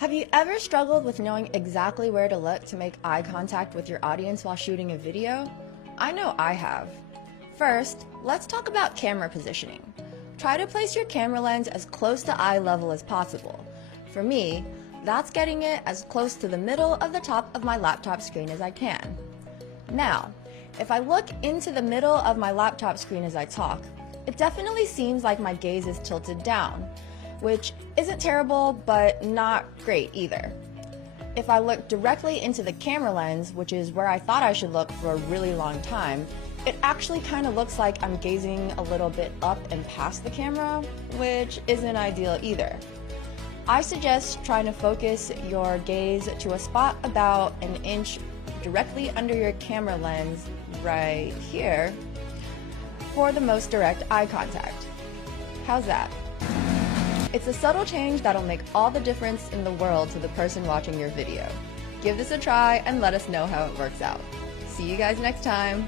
Have you ever struggled with knowing exactly where to look to make eye contact with your audience while shooting a video? I know I have. First, let's talk about camera positioning. Try to place your camera lens as close to eye level as possible. For me, that's getting it as close to the middle of the top of my laptop screen as I can. Now, if I look into the middle of my laptop screen as I talk, it definitely seems like my gaze is tilted down, which isn't terrible, but not great either. If I look directly into the camera lens, which is where I thought I should look for a really long time, it actually kind of looks like I'm gazing a little bit up and past the camera, which isn't ideal either. I suggest trying to focus your gaze to a spot about an inch directly under your camera lens, right here, for the most direct eye contact. How's that? It's a subtle change that'll make all the difference in the world to the person watching your video. Give this a try and let us know how it works out. See you guys next time!